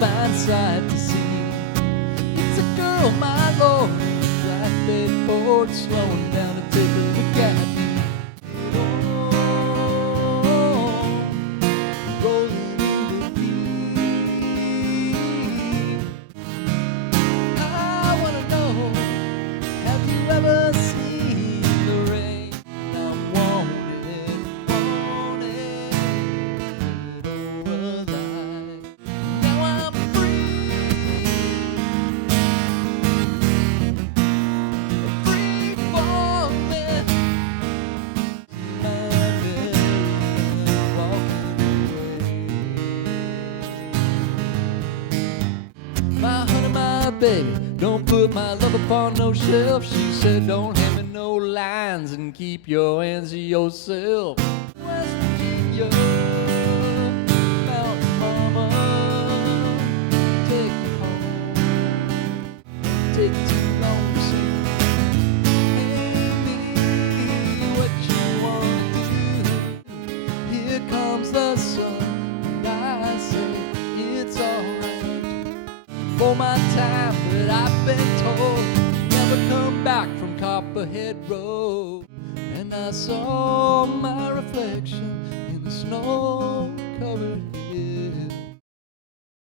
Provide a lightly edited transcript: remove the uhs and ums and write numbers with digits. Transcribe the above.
fine sight to see. It's a girl, my lord, flatbed Ford, slowing down to take a look at me. Rolling in the deep. I wanna know, have you ever seen the rain? I'm wanted over life. Now I'm free falling. My bed, walking away. My honey, my baby, don't put my love upon no shelf. She said, don't hand me no lines and keep your hands to yourself. West Virginia, mountain mama, take me home. Take too long to say. Hand me what you want to do. Here comes the sun, and I say it's alright. For my time that I've been told, never come back from Copperhead Road. And I saw my reflection in the snow-covered hills.